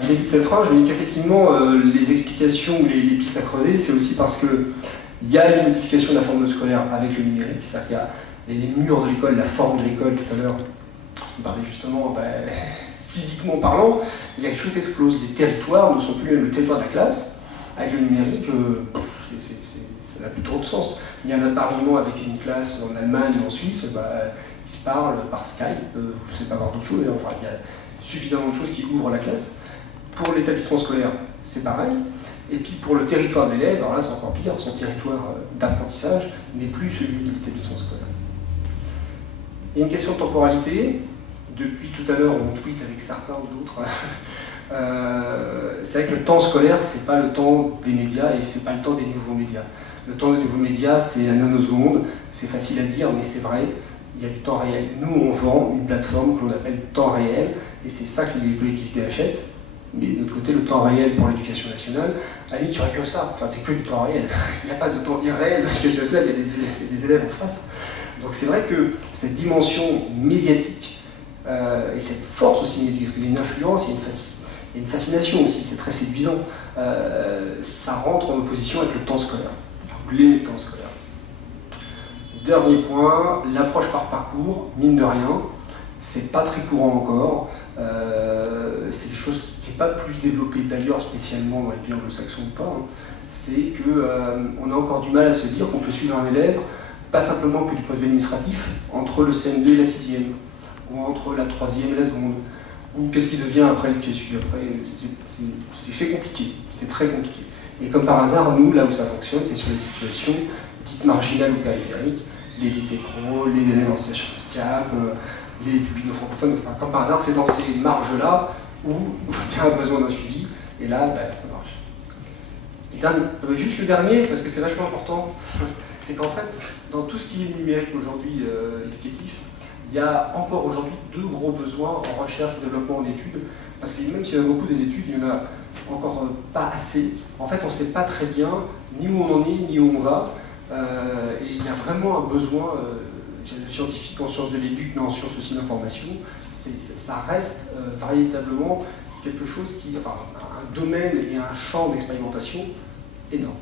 Vis-à-vis de cette phrase, je me dis qu'effectivement, les explications ou les pistes à creuser, c'est aussi parce qu'il y a une modification de la forme scolaire avec le numérique, c'est-à-dire qu'il y a les murs de l'école, la forme de l'école tout à l'heure, on parlait justement, physiquement parlant, il y a quelque chose qui explose. Les territoires ne sont plus le territoire de la classe. Avec le numérique, ça n'a plus trop de sens. Il y a un appariement avec une classe en Allemagne et en Suisse, ils se parlent par Skype, je ne sais pas voir d'autres choses, enfin, il y a suffisamment de choses qui ouvrent la classe. Pour l'établissement scolaire, c'est pareil. Et puis pour le territoire de l'élève, alors là c'est encore pire, son territoire d'apprentissage n'est plus celui de l'établissement scolaire. Il y a une question de temporalité. Depuis tout à l'heure, on tweet avec certains ou d'autres. C'est vrai que le temps scolaire, c'est pas le temps des médias et c'est pas le temps des nouveaux médias. Le temps des nouveaux médias, c'est à nanoseconde, c'est facile à dire, mais c'est vrai, il y a du temps réel. Nous, on vend une plateforme que l'on appelle temps réel, et c'est ça que les collectivités achètent. Mais de l'autre côté, le temps réel pour l'éducation nationale, à la limite, il n'y aurait que ça. Enfin, c'est que du temps réel. Il n'y a pas de temps irréel dans l'éducation nationale, il y a des élèves en face. Donc c'est vrai que cette dimension médiatique, et cette force aussi médiatique, parce qu'il y a une influence, il y a une fascination aussi, c'est très séduisant, ça rentre en opposition avec le temps scolaire, les temps scolaires. Dernier point, l'approche par parcours, mine de rien, c'est pas très courant encore, c'est quelque chose qui n'est pas plus développé d'ailleurs spécialement dans les pays anglo-saxons ou pas, c'est qu'on a encore du mal à se dire qu'on peut suivre un élève, pas simplement que du point de vue administratif, entre le CM2 et la 6e, ou entre la 3e et la seconde, ou qu'est-ce qui devient après le pied suivi après, c'est compliqué, c'est très compliqué. Et comme par hasard, nous, là où ça fonctionne, c'est sur les situations dites marginales ou périphériques, les lycées pro, les élèves en situation de handicap, les publics non francophones, enfin comme par hasard, c'est dans ces marges-là où il y a un besoin d'un suivi, et là, ça marche. Et juste le dernier, parce que c'est vachement important, c'est qu'en fait, dans tout ce qui est numérique aujourd'hui éducatif, il y a encore aujourd'hui deux gros besoins en recherche, développement, en études, parce que même s'il y a beaucoup des études, il n'y en a encore pas assez. En fait, on ne sait pas très bien ni où on en est, ni où on va, et il y a vraiment un besoin scientifique en sciences de l'éduc, mais en sciences aussi de l'information. Ça reste véritablement quelque chose qui, enfin, un domaine et un champ d'expérimentation énorme.